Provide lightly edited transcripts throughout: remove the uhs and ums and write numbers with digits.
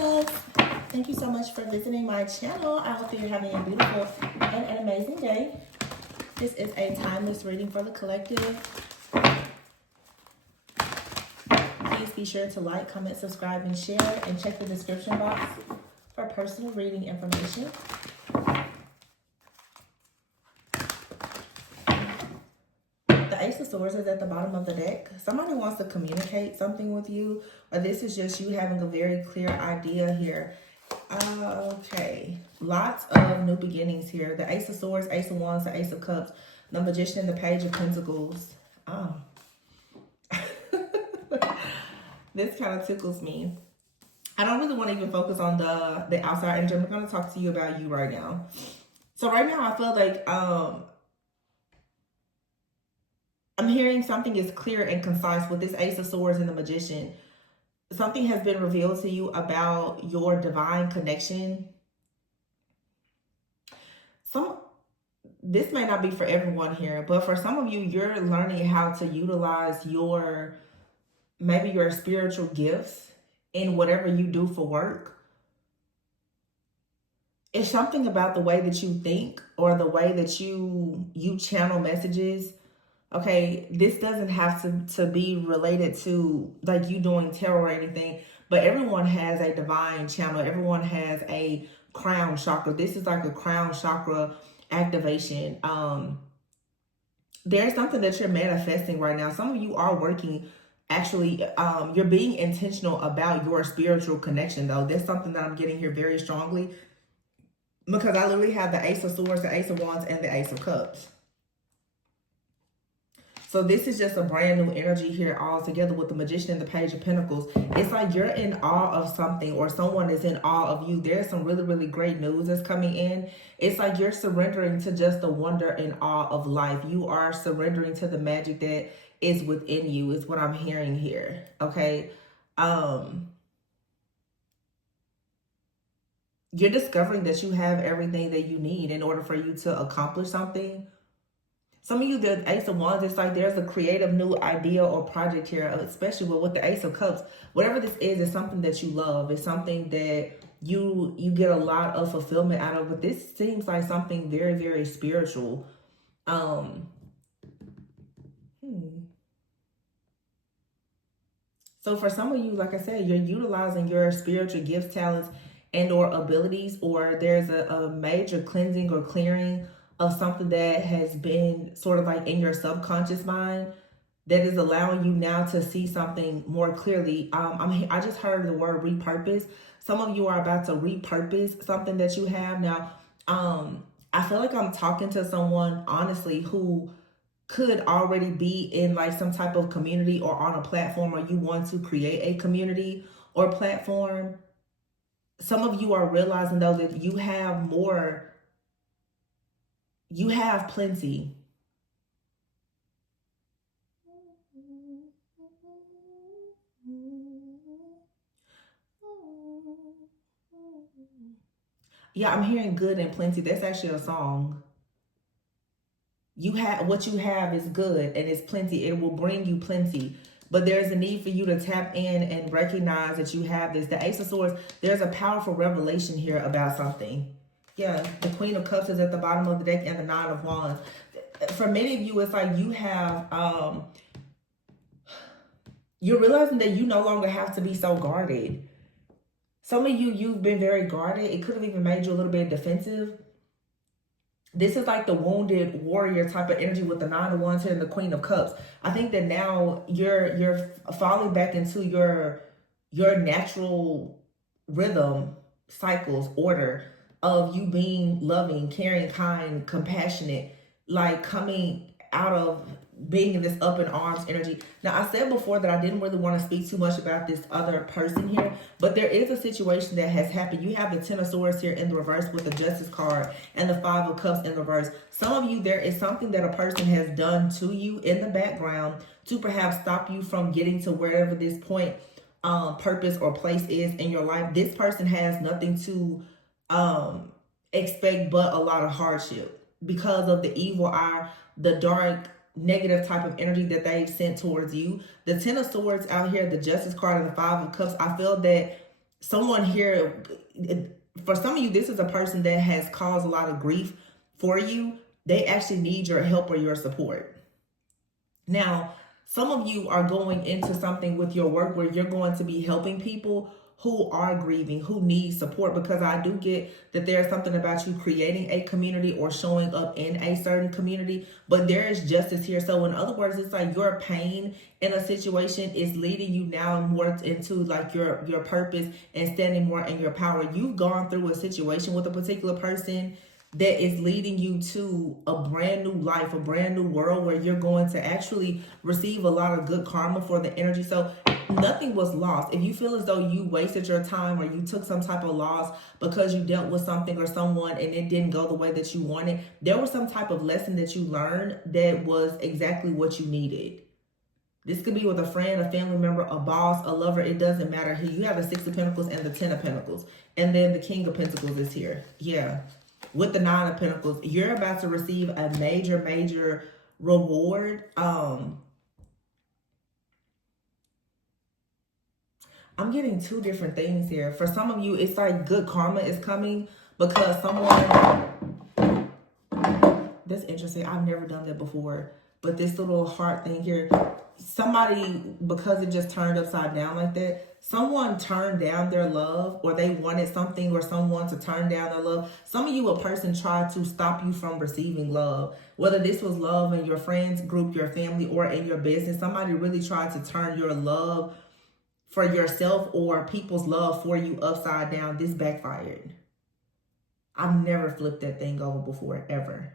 loves, thank you so much for visiting my channel. I hope that you're having a beautiful and an amazing day. This is a timeless reading for the collective. Please be sure to like, comment, subscribe, and share, and check the description box for personal reading information. The Ace of Swords is at the bottom of the deck. Somebody wants to communicate something with you, or this is just you having a very clear idea here. Okay, lots of new beginnings here. The Ace of Swords, Ace of Wands, the Ace of Cups, the Magician, and the Page of Pentacles. This kind of tickles me. I don't really want to even focus on the outside energy. I'm going to talk to you about you right now. So right now I feel like I'm hearing something is clear and concise with this Ace of Swords and the Magician. Something has been revealed to you about your divine connection. This may not be for everyone here, but for some of you, you're learning how to utilize maybe your spiritual gifts in whatever you do for work. It's something about the way that you think or the way that you channel messages. Okay, this doesn't have to be related to like you doing tarot or anything, but everyone has a divine channel. Everyone has a crown chakra. This is like a crown chakra activation. There's something that you're manifesting right now. Some of you are working, actually, you're being intentional about your spiritual connection, though. There's something that I'm getting here very strongly, because I literally have the Ace of Swords, the Ace of Wands, and the Ace of Cups. So this is just a brand new energy here all together with the Magician and the Page of Pentacles. It's like you're in awe of something, or someone is in awe of you. There's some really, really great news that's coming in. It's like you're surrendering to just the wonder and awe of life. You are surrendering to the magic that is within you, is what I'm hearing here. Okay. You're discovering that you have everything that you need in order for you to accomplish something. Some of you, the Ace of Wands, it's like there's a creative new idea or project here, especially with the Ace of Cups. Whatever this is something that you love. It's something that you get a lot of fulfillment out of. But this seems like something very, very spiritual. So for some of you, like I said, you're utilizing your spiritual gifts, talents, and or abilities, or there's a major cleansing or clearing of something that has been sort of like in your subconscious mind that is allowing you now to see something more clearly. I just heard the word repurpose. Some of you are about to repurpose something that you have. Now, I feel like I'm talking to someone, honestly, who could already be in like some type of community or on a platform, or you want to create a community or platform. Some of you are realizing, though, that you have more. You have plenty. Yeah, I'm hearing good and plenty. That's actually a song. You have what you have is good and it's plenty. It will bring you plenty. But there's a need for you to tap in and recognize that you have this. The Ace of Swords, there's a powerful revelation here about something. Yeah, the Queen of Cups is at the bottom of the deck, and the Nine of Wands. For many of you, it's like you have, you're realizing that you no longer have to be so guarded. Some of you, you've been very guarded. It could have even made you a little bit defensive. This is like the wounded warrior type of energy with the Nine of Wands here and the Queen of Cups. I think that now you're falling back into your natural rhythm, cycles, order of you being loving, caring, kind, compassionate, like coming out of being in this up in arms energy. Now, I said before that I didn't really want to speak too much about this other person here, but there is a situation that has happened. You have the Ten of Swords here in the reverse with the Justice card and the Five of Cups in reverse. Some of you, there is something that a person has done to you in the background to perhaps stop you from getting to wherever this point, purpose or place is in your life. This person has nothing to expect but a lot of hardship because of the evil eye, the dark negative type of energy that they've sent towards you. The Ten of Swords out here, the Justice card and the Five of Cups, I feel that someone here, for some of you, this is a person that has caused a lot of grief for you. They actually need your help or your support. Now, some of you are going into something with your work where you're going to be helping people who are grieving, who need support, because I do get that there's something about you creating a community or showing up in a certain community, but there is justice here. So in other words, it's like your pain in a situation is leading you now more into like your purpose and standing more in your power. You've gone through a situation with a particular person that is leading you to a brand new life, a brand new world where you're going to actually receive a lot of good karma for the energy. So nothing was lost. If you feel as though you wasted your time or you took some type of loss because you dealt with something or someone and it didn't go the way that you wanted, there was some type of lesson that you learned that was exactly what you needed. This could be with a friend, a family member, a boss, a lover. It doesn't matter who. You have the Six of Pentacles and the Ten of Pentacles. And then the King of Pentacles is here. Yeah. With the Nine of Pentacles, you're about to receive a major reward. I'm getting two different things here. For some of you, it's like good karma is coming because someone... That's interesting. I've never done that before. But this little heart thing here, somebody, because it just turned upside down like that, someone turned down their love, or they wanted something or someone to turn down their love. Some of you, a person tried to stop you from receiving love. Whether this was love in your friends group, your family, or in your business, somebody really tried to turn your love for yourself or people's love for you upside down. This backfired. I've never flipped that thing over before, ever.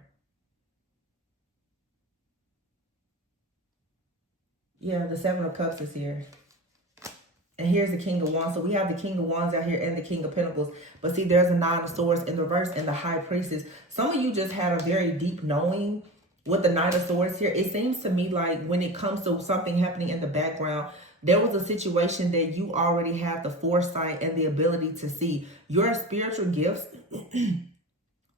Yeah, the Seven of Cups is here. And here's the King of Wands. So we have the King of Wands out here and the King of Pentacles. But see, there's a Nine of Swords in reverse and the High Priestess. Some of you just had a very deep knowing with the Knight of Swords here. It seems to me like when it comes to something happening in the background, there was a situation that you already have the foresight and the ability to see. Your spiritual gifts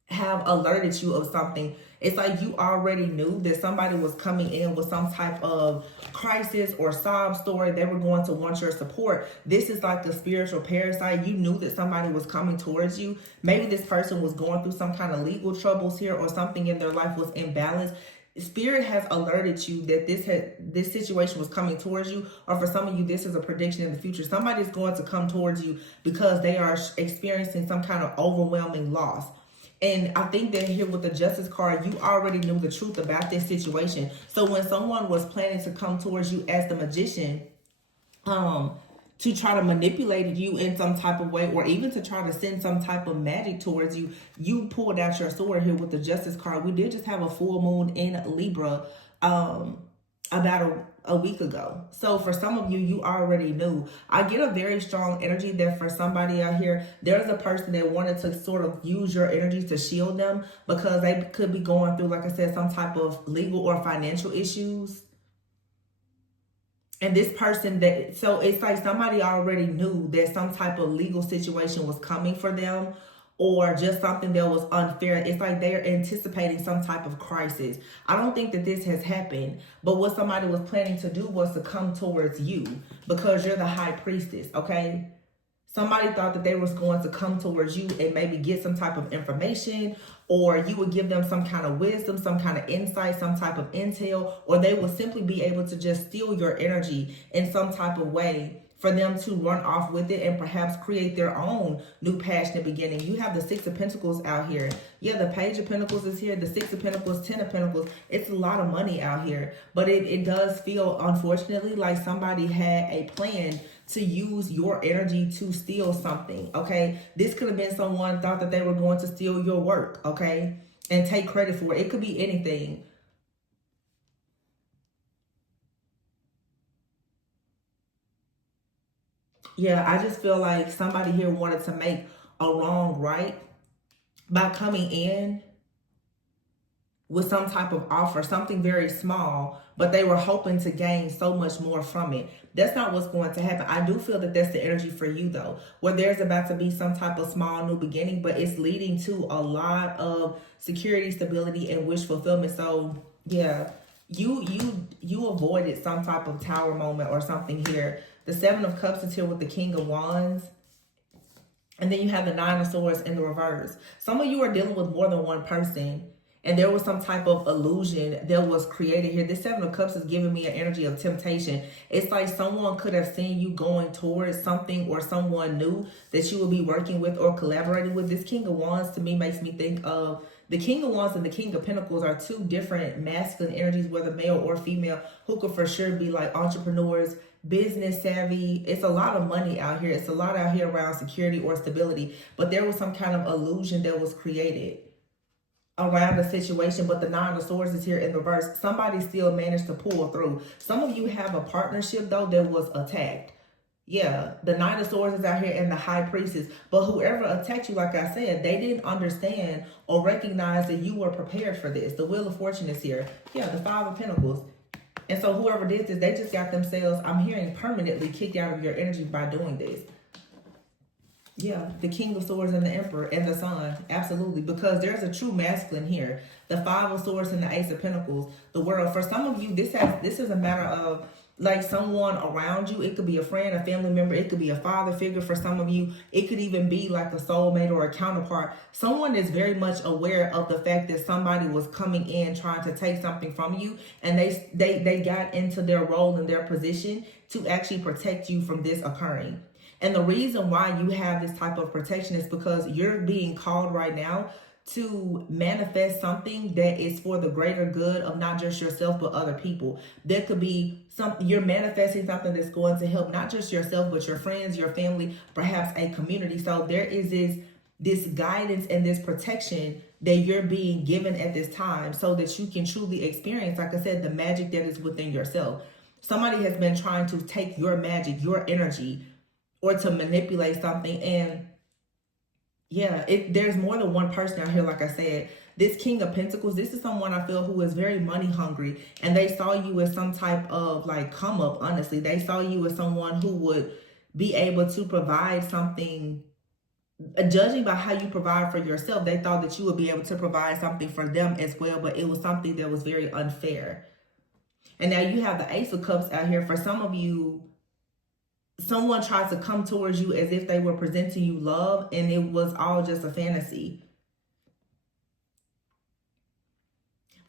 have alerted you of something. It's like you already knew that somebody was coming in with some type of crisis or sob story. They were going to want your support. This is like a spiritual parasite. You knew that somebody was coming towards you. Maybe this person was going through some kind of legal troubles here, or something in their life was imbalanced. Spirit has alerted you that this situation was coming towards you, or for some of you, this is a prediction in the future. Somebody's going to come towards you because they are experiencing some kind of overwhelming loss. And I think that here with the Justice card, you already knew the truth about this situation. So when someone was planning to come towards you as the Magician, to try to manipulate you in some type of way, or even to try to send some type of magic towards you, you pulled out your sword here with the Justice card. We did just have a full moon in Libra about a week ago. So for some of you, you already knew. I get a very strong energy that for somebody out here, there's a person that wanted to sort of use your energy to shield them because they could be going through, like I said, some type of legal or financial issues. And this person so it's like somebody already knew that some type of legal situation was coming for them, or just something that was unfair. It's like they're anticipating some type of crisis. I don't think that this has happened, but what somebody was planning to do was to come towards you because you're the High Priestess, okay? Somebody thought that they was going to come towards you and maybe get some type of information, or you would give them some kind of wisdom, some kind of insight, some type of intel, or they would simply be able to just steal your energy in some type of way for them to run off with it and perhaps create their own new passionate beginning. You have the Six of Pentacles out here. Yeah, the Page of Pentacles is here. The Six of Pentacles, Ten of Pentacles. It's a lot of money out here. But it does feel, unfortunately, like somebody had a plan to use your energy to steal something, okay? This could have been someone thought that they were going to steal your work, okay? And take credit for it. It could be anything. Yeah, I just feel like somebody here wanted to make a wrong right by coming in with some type of offer, something very small, but they were hoping to gain so much more from it. That's not what's going to happen. I do feel that that's the energy for you, though, where there's about to be some type of small new beginning, but it's leading to a lot of security, stability, and wish fulfillment. So yeah, you avoided some type of tower moment or something here. The Seven of Cups is here with the King of Wands. And then you have the Nine of Swords in the reverse. Some of you are dealing with more than one person. And there was some type of illusion that was created here. This Seven of Cups is giving me an energy of temptation. It's like someone could have seen you going towards something or someone new that you will be working with or collaborating with. This King of Wands to me makes me think of the King of Wands and the King of Pentacles are two different masculine energies, whether male or female, who could for sure be like entrepreneurs, business savvy. It's a lot of money out here. It's a lot out here around security or stability. But there was some kind of illusion that was created around the situation. But the Nine of Swords is here in reverse. Somebody still managed to pull through. Some of you have a partnership though that was attacked. Yeah, the Nine of Swords is out here and the High Priestess. But whoever attacked you, like I said, they didn't understand or recognize that you were prepared for this. The Wheel of Fortune is here. Yeah, the Five of Pentacles. And so whoever did this, they just got themselves, I'm hearing, permanently kicked out of your energy by doing this. Yeah, the King of Swords and the Emperor and the Sun. Absolutely. Because there's a true masculine here. The Five of Swords and the Ace of Pentacles. The World. For some of you, this is a matter of like someone around you. It could be a friend, a family member. It could be a father figure for some of you. It could even be like a soulmate or a counterpart. Someone is very much aware of the fact that somebody was coming in trying to take something from you. And they got into their role and their position to actually protect you from this occurring. And the reason why you have this type of protection is because you're being called right now to manifest something that is for the greater good of not just yourself, but other people. There could be you're manifesting something that's going to help not just yourself, but your friends, your family, perhaps a community. So there is this guidance and this protection that you're being given at this time so that you can truly experience, like I said, the magic that is within yourself. Somebody has been trying to take your magic, your energy, or to manipulate something. And yeah, there's more than one person out here. Like I said, this King of Pentacles, this is someone I feel who is very money hungry, and they saw you as some type of like come up. Honestly, they saw you as someone who would be able to provide something. Judging by how you provide for yourself, they thought that you would be able to provide something for them as well, but it was something that was very unfair. And now you have the Ace of Cups out here. For some of you, someone tried to come towards you as if they were presenting you love, and it was all just a fantasy.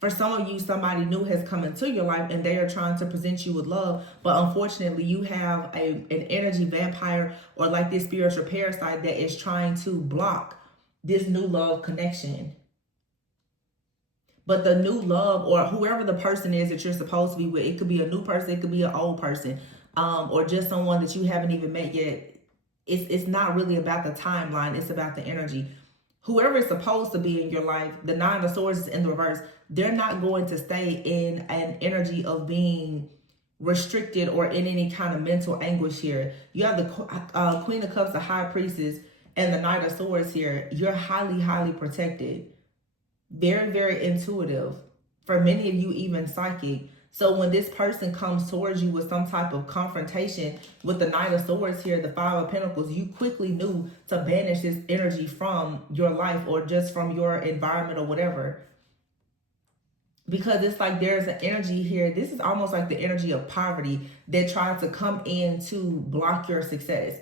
For some of you, somebody new has come into your life and they are trying to present you with love, but unfortunately you have an energy vampire or like this spiritual parasite that is trying to block this new love connection. But the new love, or whoever the person is that you're supposed to be with, it could be a new person, it could be an old person, or just someone that you haven't even met yet. It's not really about the timeline, it's about the energy. Whoever is supposed to be in your life, the Nine of Swords is in the reverse, they're not going to stay in an energy of being restricted or in any kind of mental anguish here. You have the Queen of Cups, the High Priestess, and the Knight of Swords here. You're highly, highly protected. Very, very intuitive. For many of you, even psychic. So when this person comes towards you with some type of confrontation with the Knight of Swords here, the Five of Pentacles, you quickly knew to banish this energy from your life or just from your environment or whatever. Because it's like there's an energy here. This is almost like the energy of poverty that tries to come in to block your success.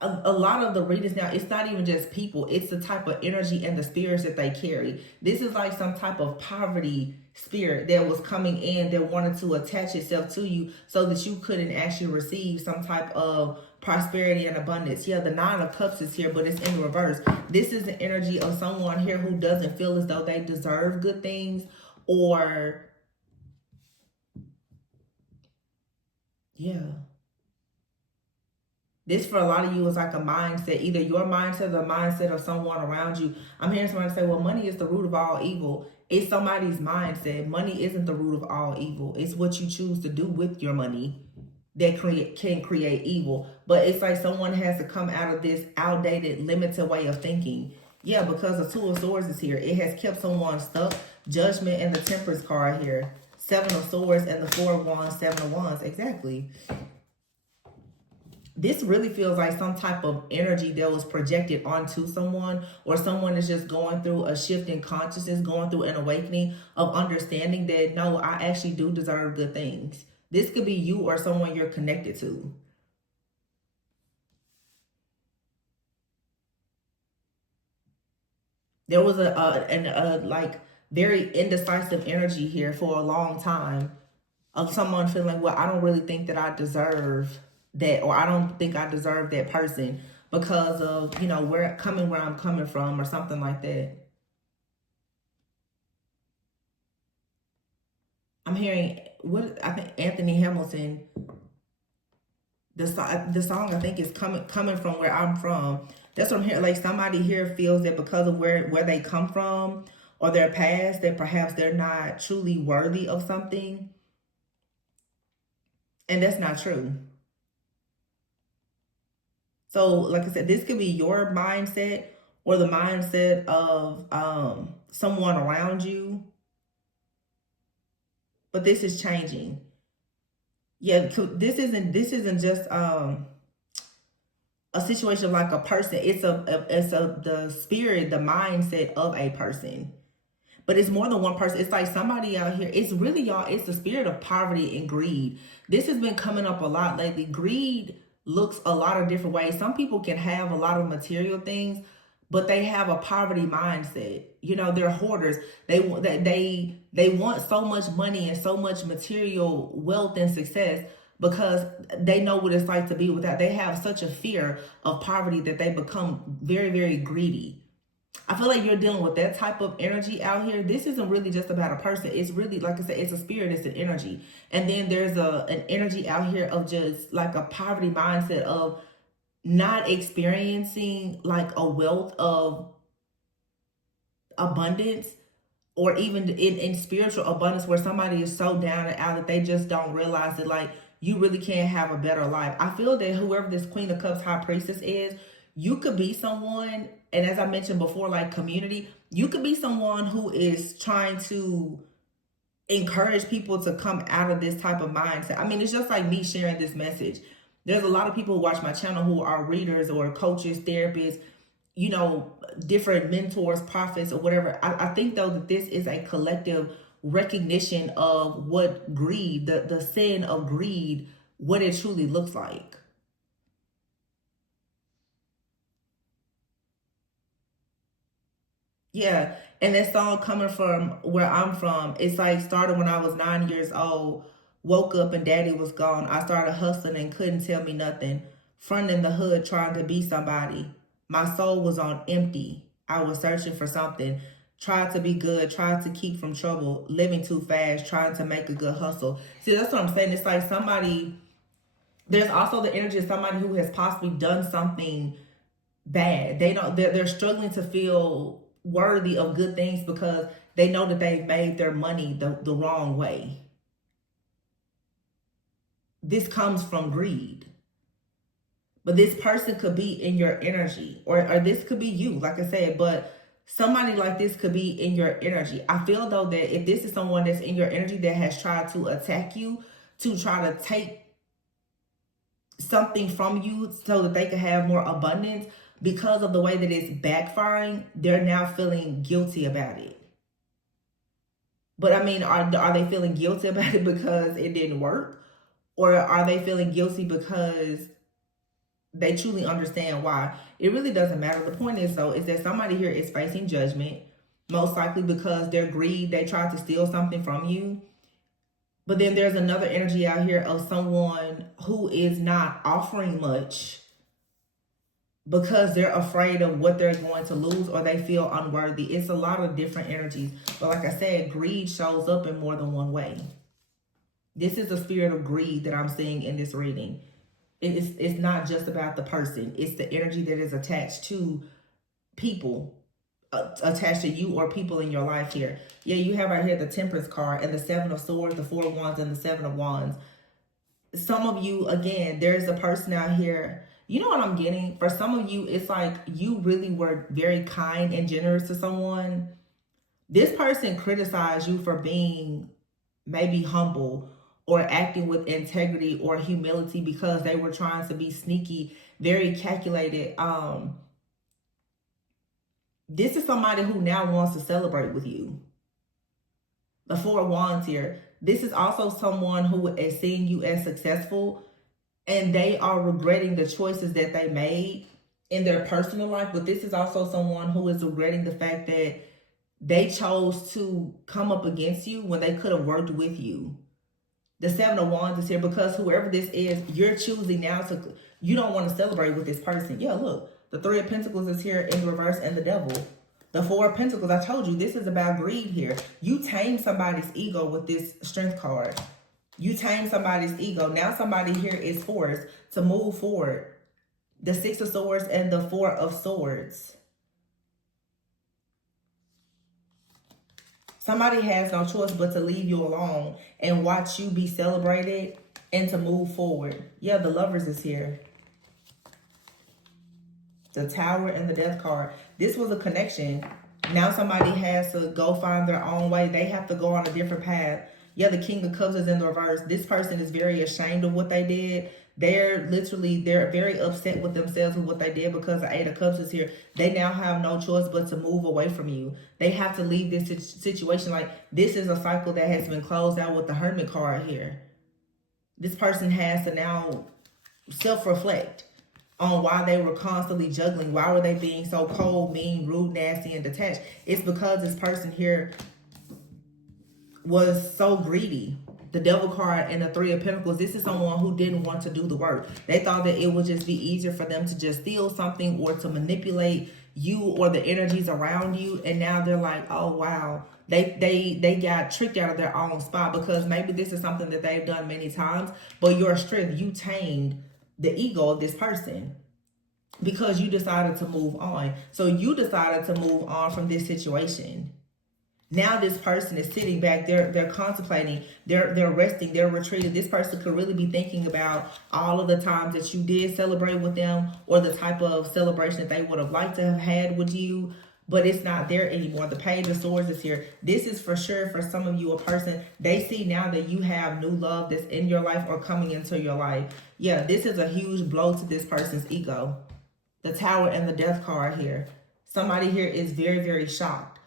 A lot of the readers now, it's not even just people. It's the type of energy and the spirits that they carry. This is like some type of poverty spirit that was coming in that wanted to attach itself to you so that you couldn't actually receive some type of prosperity and abundance. Yeah, the Nine of Cups is here, but it's in the reverse. This is the energy of someone here who doesn't feel as though they deserve good things, or yeah. This for a lot of you is like a mindset, either your mindset or the mindset of someone around you. I'm hearing somebody say, well, money is the root of all evil. It's somebody's mindset. Money isn't the root of all evil. It's what you choose to do with your money that can create evil. But it's like someone has to come out of this outdated, limited way of thinking. Yeah, because the Two of Swords is here. It has kept someone stuck. Judgment and the Temperance card here. Seven of Swords and the Four of Wands, Seven of Wands. Exactly. This really feels like some type of energy that was projected onto someone, or someone is just going through a shift in consciousness, going through an awakening of understanding that, no, I actually do deserve good things. This could be you or someone you're connected to. There was a like very indecisive energy here for a long time of someone feeling, well, I don't really think that I deserve that, or I don't think I deserve that person because of, you know, where I'm coming from, or something like that. I'm hearing what I think Anthony Hamilton. The song I think is coming from where I'm from. That's what I'm hearing. Like somebody here feels that because of where they come from or their past, that perhaps they're not truly worthy of something. And that's not true. So, like I said, this could be your mindset or the mindset of someone around you. But this is changing. Yeah, this isn't just a situation of like a person. It's the spirit, the mindset of a person. But it's more than one person. It's like somebody out here. It's really, y'all, it's the spirit of poverty and greed. This has been coming up a lot lately. Greed looks a lot of different ways. Some people can have a lot of material things, but they have a poverty mindset. You know, they're hoarders. They want so much money and so much material wealth and success because they know what it's like to be without. They have such a fear of poverty that they become very, very greedy. I feel like you're dealing with that type of energy out here. This isn't really just about a person. It's really, like I said, it's a spirit, it's an energy. And then there's an energy out here of just like a poverty mindset of not experiencing like a wealth of abundance, or even in spiritual abundance where somebody is so down and out that they just don't realize that like you really can't have a better life. I feel that whoever this Queen of Cups High Priestess is, you could be someone, and as I mentioned before, like community, you could be someone who is trying to encourage people to come out of this type of mindset. I mean, it's just like me sharing this message. There's a lot of people who watch my channel who are readers or coaches, therapists, you know, different mentors, prophets, or whatever. I think though that this is a collective recognition of what greed, the sin of greed, what it truly looks like. Yeah, and that song coming from where I'm from, it's like started when I was 9 years old. Woke up and daddy was gone. I started hustling and couldn't tell me nothing. Fronting the hood trying to be somebody. My soul was on empty. I was searching for something. Tried to be good, tried to keep from trouble, living too fast, trying to make a good hustle. See, that's what I'm saying. It's like somebody, there's also the energy of somebody who has possibly done something bad. They're struggling to feel worthy of good things because they know that they've made their money the wrong way. This comes from greed. But this person could be in your energy, or this could be you, like I said, but somebody like this could be in your energy. I feel though that if this is someone that's in your energy that has tried to attack you, to try to take something from you so that they can have more abundance, because of the way that it's backfiring, they're now feeling guilty about it. But I mean, are they feeling guilty about it because it didn't work? Or are they feeling guilty because they truly understand why? It really doesn't matter. The point is, though, is that somebody here is facing judgment, most likely because their greed, they tried to steal something from you. But then there's another energy out here of someone who is not offering much because they're afraid of what they're going to lose, or they feel unworthy. It's a lot of different energies. But like I said, greed shows up in more than one way. This is the spirit of greed that I'm seeing in this reading. It's not just about the person. It's the energy that is attached to people, attached to you or people in your life here. Yeah, you have right here the Temperance card and the Seven of Swords, the Four of Wands, and the Seven of Wands. Some of you, again, there's a person out here. You know what I'm getting? For some of you, it's like you really were very kind and generous to someone. This person criticized you for being maybe humble or acting with integrity or humility because they were trying to be sneaky, very calculated. This is somebody who now wants to celebrate with you. The Four of Wands here. This is also someone who is seeing you as successful, and they are regretting the choices that they made in their personal life, but this is also someone who is regretting the fact that they chose to come up against you when they could have worked with you. The Seven of Wands is here because whoever this is, you're choosing now to, you don't want to celebrate with this person. Yeah, look, the Three of Pentacles is here in reverse and the Devil. The Four of Pentacles, I told you, this is about greed here. You tame somebody's ego with this Strength card. You tame somebody's ego. Now somebody here is forced to move forward. The Six of Swords and the Four of Swords. Somebody has no choice but to leave you alone and watch you be celebrated and to move forward. Yeah, the Lovers is here. The Tower and the Death card. This was a connection. Now somebody has to go find their own way. They have to go on a different path. Yeah, the King of Cups is in the reverse. This person is very ashamed of what they did. They're very upset with themselves with what they did because the Eight of Cups is here. They now have no choice but to move away from you. They have to leave this situation. Like, this is a cycle that has been closed out with the Hermit card here. This person has to now self-reflect on why they were constantly juggling. Why were they being so cold, mean, rude, nasty, and detached? It's because this person here was so greedy. The Devil card and the Three of Pentacles. This is someone who didn't want to do the work. They thought that it would just be easier for them to just steal something or to manipulate you or the energies around you. And now they're like, oh, wow. They got tricked out of their own spot because maybe this is something that they've done many times. But your strength, you tamed the ego of this person because you decided to move on. So you decided to move on from this situation. Now this person is sitting back, they're contemplating, they're resting, they're retreating. This person could really be thinking about all of the times that you did celebrate with them or the type of celebration that they would have liked to have had with you, but it's not there anymore. The Page of Swords is here. This is for sure for some of you a person, they see now that you have new love that's in your life or coming into your life. Yeah, this is a huge blow to this person's ego. The Tower and the Death card here. Somebody here is very, very shocked.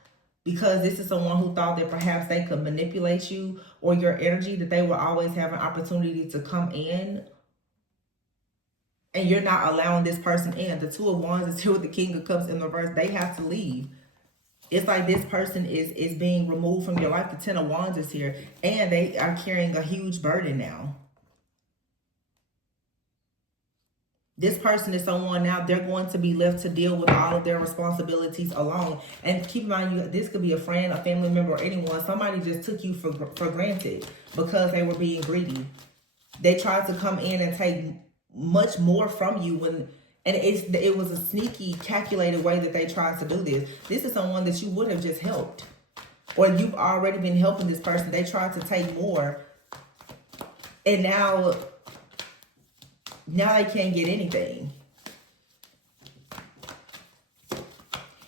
Because this is someone who thought that perhaps they could manipulate you or your energy, that they will always have an opportunity to come in. And you're not allowing this person in. The Two of Wands is here with the King of Cups in the reverse. They have to leave. It's like this person is being removed from your life. The Ten of Wands is here. And they are carrying a huge burden now. This person is someone now, they're going to be left to deal with all of their responsibilities alone. And keep in mind, this could be a friend, a family member, or anyone. Somebody just took you for granted because they were being greedy. They tried to come in and take much more from you and it was a sneaky, calculated way that they tried to do this. This is someone that you would have just helped. Or you've already been helping this person. They tried to take more. And now they can't get anything.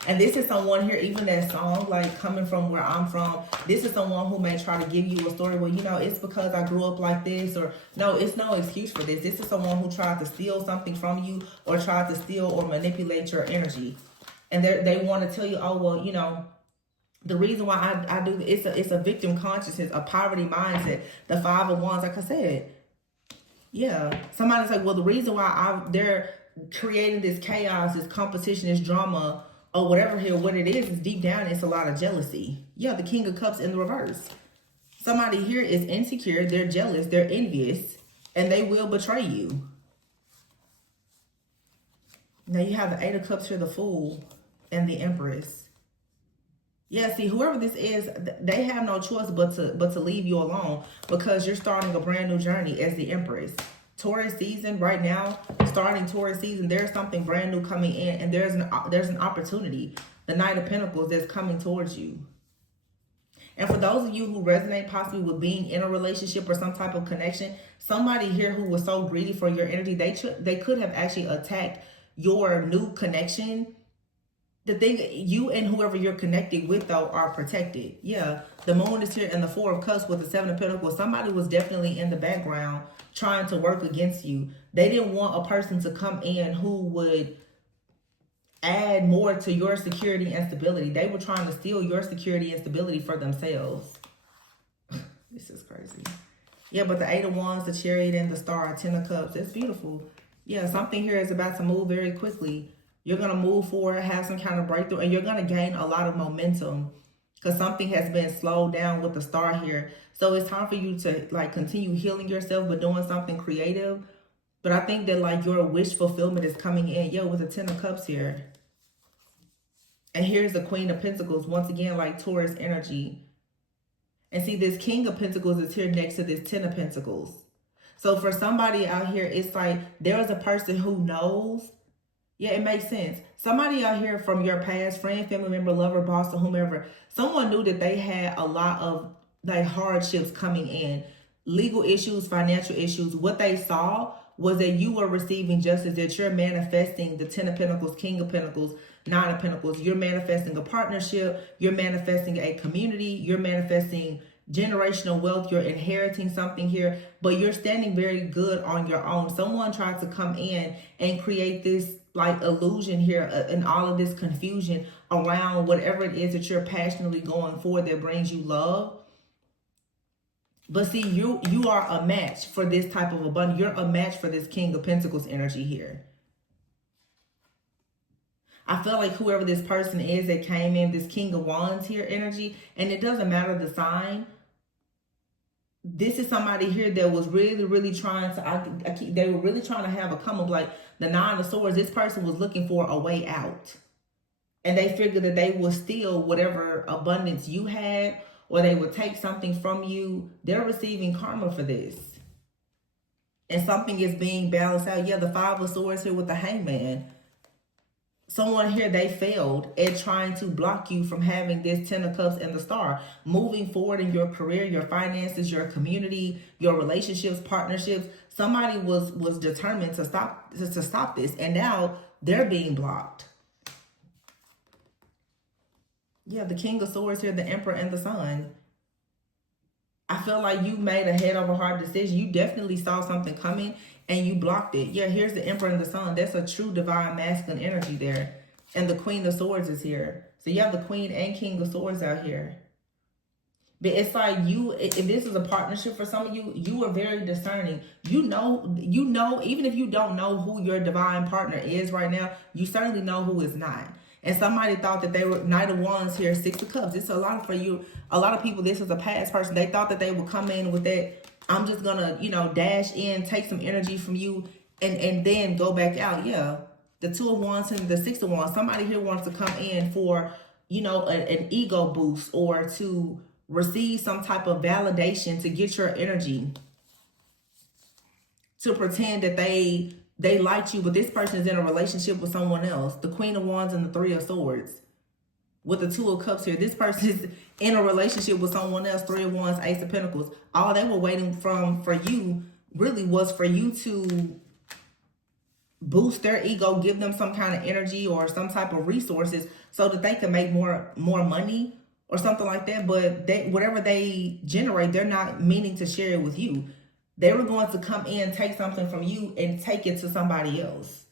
And this is someone here, even that song, like Coming From Where I'm From, this is someone who may try to give you a story where, you know, it's because I grew up like this, or no, it's no excuse for this. This is someone who tried to steal something from you or tried to steal or manipulate your energy. And they want to tell you, oh, well, you know, the reason why I do it's a victim consciousness, a poverty mindset. The Five of Wands, like I said. Yeah, somebody's like, well, the reason why they're creating this chaos, this competition, this drama, or whatever here, what it is deep down, it's a lot of jealousy. Yeah, the King of Cups in the reverse. Somebody here is insecure, they're jealous, they're envious, and they will betray you. Now you have the Eight of Cups here, the Fool, and the Empress. Yeah, see, whoever this is, they have no choice but to leave you alone because you're starting a brand new journey as the Empress. Taurus season right now, starting Taurus season, there's something brand new coming in, and there's an opportunity, the Knight of Pentacles, that's coming towards you. And for those of you who resonate possibly with being in a relationship or some type of connection, somebody here who was so greedy for your energy, they could have actually attacked your new connection. The thing, you and whoever you're connected with, though, are protected. Yeah, the Moon is here and the Four of Cups with the Seven of Pentacles. Somebody was definitely in the background trying to work against you. They didn't want a person to come in who would add more to your security and stability. They were trying to steal your security and stability for themselves. This is crazy. Yeah, but the Eight of Wands, the Chariot, and the Star, Ten of Cups, it's beautiful. Yeah, something here is about to move very quickly. You're going to move forward, have some kind of breakthrough, and you're going to gain a lot of momentum because something has been slowed down with the star here. So it's time for you to like continue healing yourself, but doing something creative. But I think that like your wish fulfillment is coming in. Yo, with the 10 of Cups here. And here's the Queen of Pentacles. Once again, like Taurus energy. And see, this King of Pentacles is here next to this 10 of Pentacles. So for somebody out here, it's like there is a person who knows. Yeah, it makes sense. Somebody out here from your past, friend, family member, lover, boss, or whomever, someone knew that they had a lot of like hardships coming in. Legal issues, financial issues. What they saw was that you were receiving justice, that you're manifesting the 10 of Pentacles, King of Pentacles, 9 of Pentacles. You're manifesting a partnership. You're manifesting a community. You're manifesting generational wealth. You're inheriting something here, but you're standing very good on your own. Someone tried to come in and create this like illusion here and all of this confusion around whatever it is that you're passionately going for that brings you love. But see, you are a match for this type of abundance. You're a match for this King of Pentacles energy here. I feel like whoever this person is that came in, this King of Wands here energy, and it doesn't matter the sign. This is somebody here that was really, really trying to, they were really trying to have a come up, like the 9 of Swords. This person was looking for a way out. And they figured that they would steal whatever abundance you had, or they would take something from you. They're receiving karma for this. And something is being balanced out. Yeah, the 5 of Swords here with the Hangman. Someone here, they failed at trying to block you from having this 10 of Cups and the Star. Moving forward in your career, your finances, your community, your relationships, partnerships. Somebody was determined to stop this. And now they're being blocked. Yeah, the King of Swords here, the Emperor and the Sun. I feel like you made a head over heart decision. You definitely saw something coming and you blocked it. Yeah, here's the Emperor and the Sun. That's a true divine masculine energy there. And the Queen of Swords is here. So you have the Queen and King of Swords out here. But it's like if this is a partnership for some of you, you are very discerning. You know, even if you don't know who your divine partner is right now, you certainly know who is not. And somebody thought that they were Knight of Wands here, 6 of Cups. It's a lot for you. A lot of people, this is a past person. They thought that they would come in with that, I'm just going to, dash in, take some energy from you, and then go back out. Yeah. The 2 of Wands and the 6 of Wands. Somebody here wants to come in for, an ego boost or to receive some type of validation to get your energy. To pretend that they liked you, but this person is in a relationship with someone else. The Queen of Wands and the 3 of Swords. With the 2 of Cups here. This person is in a relationship with someone else. 3 of Wands, Ace of Pentacles. All they were waiting for you really was for you to boost their ego, give them some kind of energy or some type of resources so that they can make more money or something like that. But whatever they generate, they're not meaning to share it with you. They were going to come in, take something from you and take it to somebody else.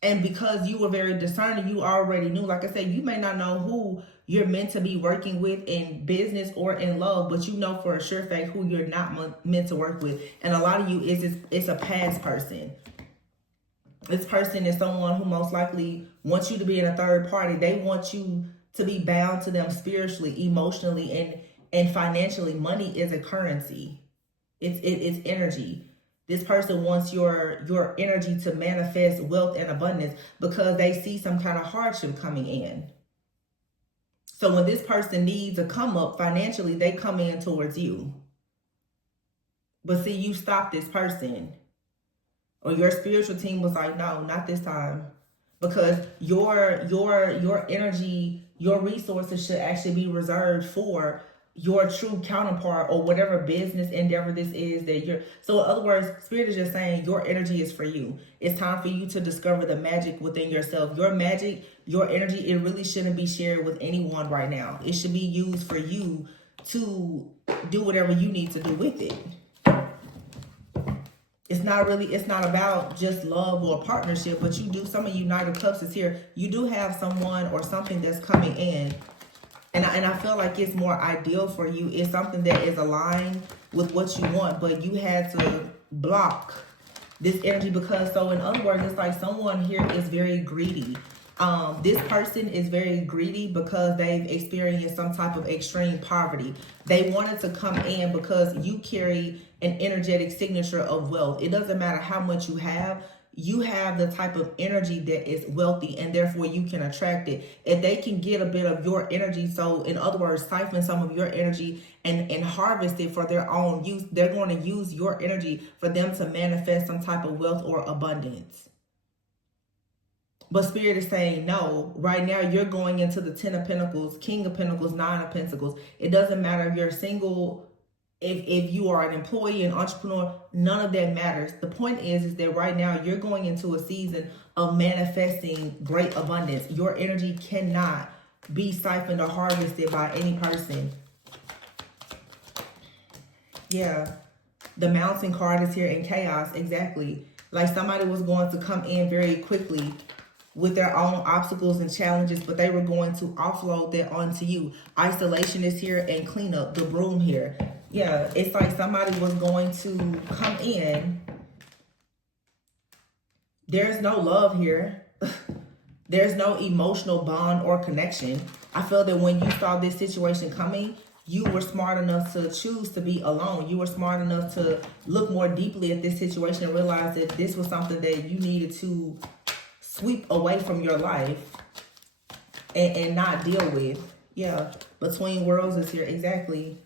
And because you were very discerning, you already knew, like I said, you may not know who you're meant to be working with in business or in love, but you know for a sure fact who you're not meant to work with. And a lot of you, it's a past person. This person is someone who most likely wants you to be in a third party. They want you to be bound to them spiritually, emotionally, and financially. Money is a currency. It's energy. This person wants your energy to manifest wealth and abundance because they see some kind of hardship coming in. So when this person needs a come up financially, they come in towards you. But see, you stop this person. Or your spiritual team was like, no, not this time. Because your energy, your resources should actually be reserved for your true counterpart or whatever business endeavor this is that you're. So in other words, Spirit is just saying your energy is for you. It's time for you to discover the magic within yourself. Your magic, your energy, it really shouldn't be shared with anyone right now. It should be used for you to do whatever you need to do with it. It's not about just love or partnership, but you do, some of you Knight of Cups is here. You do have someone or something that's coming in. And I feel like it's more ideal for you. It's something that is aligned with what you want, but you had to block This energy, because, so in other words, it's like someone here is very greedy. This person is very greedy because they've experienced some type of extreme poverty. They wanted to come in because you carry an energetic signature of wealth. It doesn't matter how much you have the type of energy that is wealthy, and therefore you can attract it. If they can get a bit of your energy, so in other words, siphon some of your energy and harvest it for their own use, they're going to use your energy for them to manifest some type of wealth or abundance. But Spirit is saying, no, right now you're going into the 10 of Pentacles, King of Pentacles, 9 of Pentacles. It doesn't matter if you're single, if you are an employee, an entrepreneur, none of that matters. The point is that right now you're going into a season of manifesting great abundance. Your energy cannot be siphoned or harvested by any person. Yeah. The Mountain card is here in chaos. Exactly. Like somebody was going to come in very quickly with their own obstacles and challenges, but they were going to offload that onto you. Isolation is here and cleanup, the broom here. Yeah, it's like somebody was going to come in. There's no love here. There's no emotional bond or connection. I feel that when you saw this situation coming, you were smart enough to choose to be alone. You were smart enough to look more deeply at this situation and realize that this was something that you needed to sweep away from your life and not deal with. Yeah, between worlds is here. Exactly.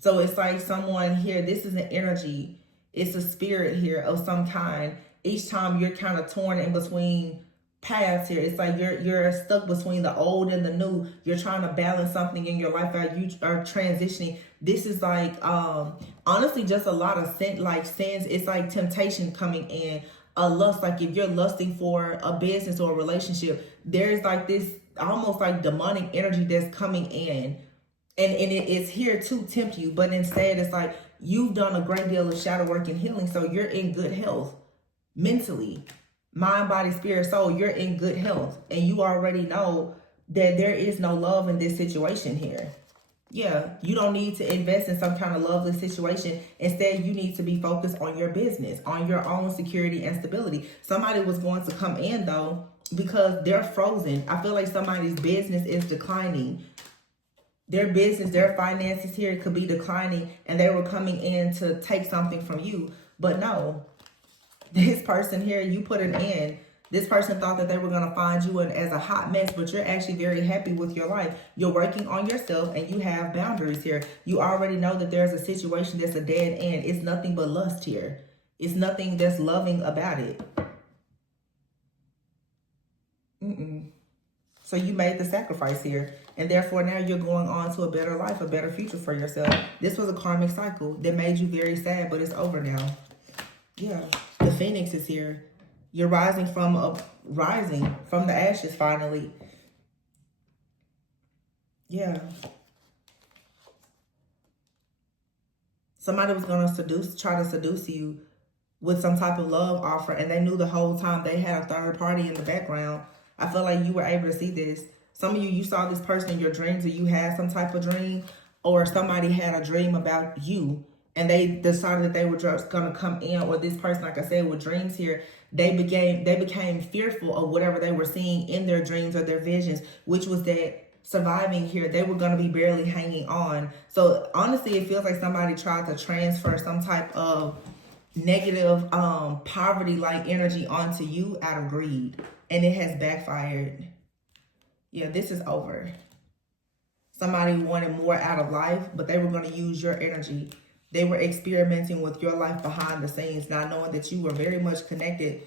So it's like someone here, this is an energy. It's a spirit here of some kind. Each time you're kind of torn in between paths here. It's like you're stuck between the old and the new. You're trying to balance something in your life out. You are transitioning. This is like, honestly, just a lot of sins. It's like temptation coming in. A lust, like if you're lusting for a business or a relationship, there's like this almost like demonic energy that's coming in. And it is here to tempt you. But instead, it's like you've done a great deal of shadow work and healing. So you're in good health mentally. Mind, body, spirit, soul. You're in good health. And you already know that there is no love in this situation here. Yeah, you don't need to invest in some kind of lovely situation. Instead, you need to be focused on your business, on your own security and stability. Somebody was going to come in, though, because they're frozen. I feel like somebody's business is declining. Their business, their finances here could be declining, and they were coming in to take something from you. But no, this person here, you put an end. This person thought that they were going to find you as a hot mess, but you're actually very happy with your life. You're working on yourself and you have boundaries here. You already know that there's a situation that's a dead end. It's nothing but lust here. It's nothing that's loving about it. So you made the sacrifice here. And therefore now you're going on to a better life, a better future for yourself. This was a karmic cycle that made you very sad, but it's over now. Yeah, the Phoenix is here. You're rising from the ashes finally. Yeah. Somebody was going to try to seduce you with some type of love offer, and they knew the whole time they had a third party in the background. I feel like you were able to see this. Some of you saw this person in your dreams, or you had some type of dream, or somebody had a dream about you, and they decided that they were just going to come in, or this person, like I said, with dreams here, they became fearful of whatever they were seeing in their dreams or their visions, which was that surviving here, they were going to be barely hanging on. So honestly, it feels like somebody tried to transfer some type of negative poverty-like energy onto you out of greed, and it has backfired. Yeah, this is over. Somebody wanted more out of life, but they were going to use your energy. They were experimenting with your life behind the scenes, not knowing that you were very much connected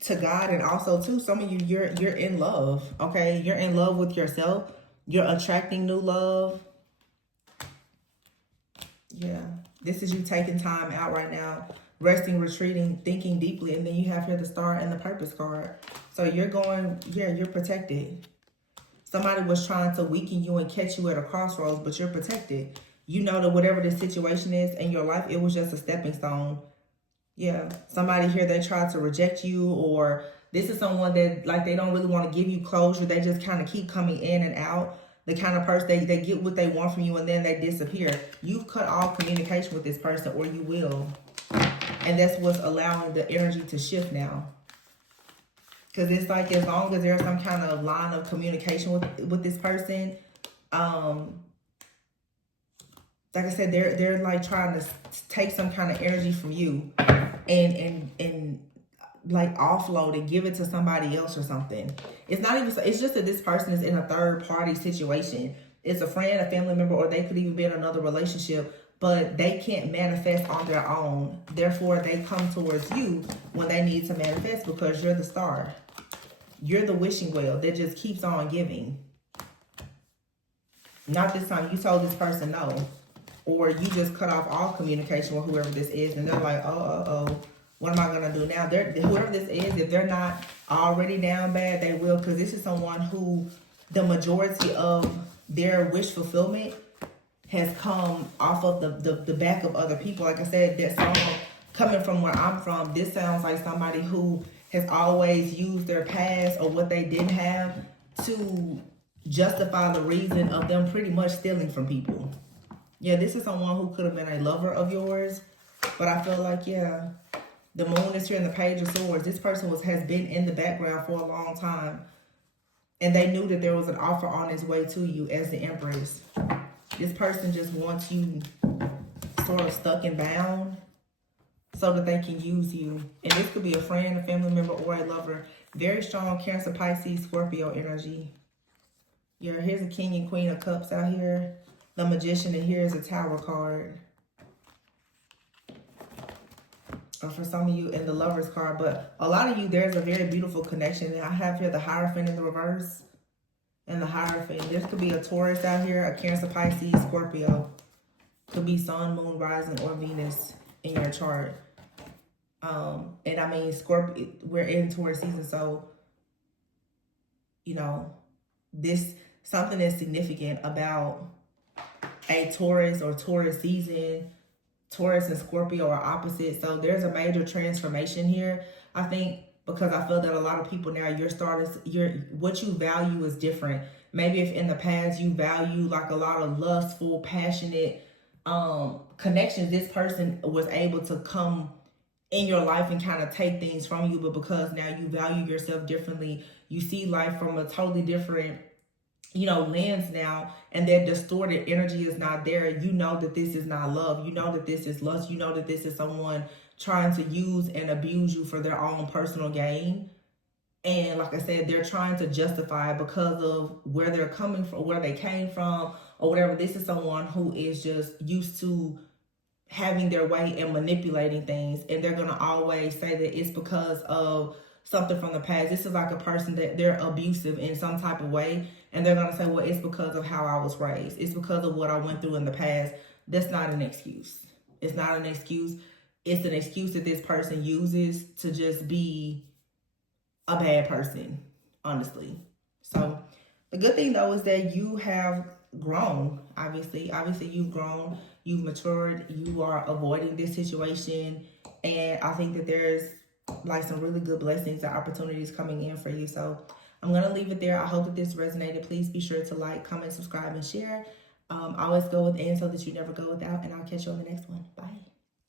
to God. And also, too, some of you, you're in love, okay? You're in love with yourself. You're attracting new love. Yeah. This is you taking time out right now, resting, retreating, thinking deeply. And then you have here the Star and the Purpose card. So you're going, yeah, you're protected. Somebody was trying to weaken you and catch you at a crossroads, but you're protected. You know that whatever the situation is in your life, it was just a stepping stone. Yeah. Somebody here, they tried to reject you, or this is someone that, like, they don't really want to give you closure. They just kind of keep coming in and out. The kind of person, they get what they want from you and then they disappear. You've cut off communication with this person, or you will. And that's what's allowing the energy to shift now. Because it's like, as long as there's some kind of line of communication with this person, like I said, they're like trying to take some kind of energy from you and like offload it, give it to somebody else or something. It's not even, it's just that this person is in a third party situation. It's a friend, a family member, or they could even be in another relationship, but they can't manifest on their own. Therefore, they come towards you when they need to manifest, because you're the star. You're the wishing well that just keeps on giving. Not this time. You told this person no. Or you just cut off all communication with whoever this is, and they're like, oh, what am I going to do now? Whoever this is, if they're not already down bad, they will, because this is someone who the majority of their wish fulfillment has come off of the back of other people. Like I said, that song, coming from where I'm from, this sounds like somebody who has always used their past or what they didn't have to justify the reason of them pretty much stealing from people. Yeah, this is someone who could have been a lover of yours, but I feel like, yeah, the moon is here in the Page of Swords. This person has been in the background for a long time, and they knew that there was an offer on its way to you as the Empress. This person just wants you sort of stuck and bound so that they can use you. And this could be a friend, a family member, or a lover. Very strong Cancer, Pisces, Scorpio energy. Yeah, here's a King and Queen of Cups out here. The Magician, and here is a Tower card. Or for some of you, in the Lover's card. But a lot of you, there's a very beautiful connection. And I have here the Hierophant in the reverse. And the Hierophant. There could be a Taurus out here, a Cancer, Pisces, Scorpio. Could be Sun, Moon, Rising, or Venus in your chart. And I mean, Scorpio, we're in Taurus season, so, you know, something is significant about a Taurus or Taurus season. Taurus and Scorpio are opposite, so there's a major transformation here. I think because I feel that a lot of people now, what you value is different. Maybe if in the past you value like a lot of lustful, passionate connections, this person was able to come in your life and kind of take things from you, but because now you value yourself differently, you see life from a totally different, you know, lens now, and that distorted energy is not there. You know that this is not love. You know that this is lust. You know that this is someone trying to use and abuse you for their own personal gain. And like I said, they're trying to justify it because of where they're coming from, where they came from, or whatever. This is someone who is just used to having their way and manipulating things, and they're going to always say that it's because of something from the past. This is like a person that they're abusive in some type of way, and they're going to say, well, it's because of how I was raised. It's because of what I went through in the past. That's not an excuse. It's not an excuse. It's an excuse that this person uses to just be a bad person, honestly. So the good thing, though, is that you have grown. Obviously you've grown, you've matured, you are avoiding this situation, and I think that there's like some really good blessings and opportunities coming in for you. So I'm gonna leave it there. I hope that this resonated. Please be sure to like, comment, subscribe, and share. Always go within so that you never go without, and I'll catch you on the next one. Bye.